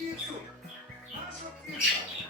Isso! Faça o que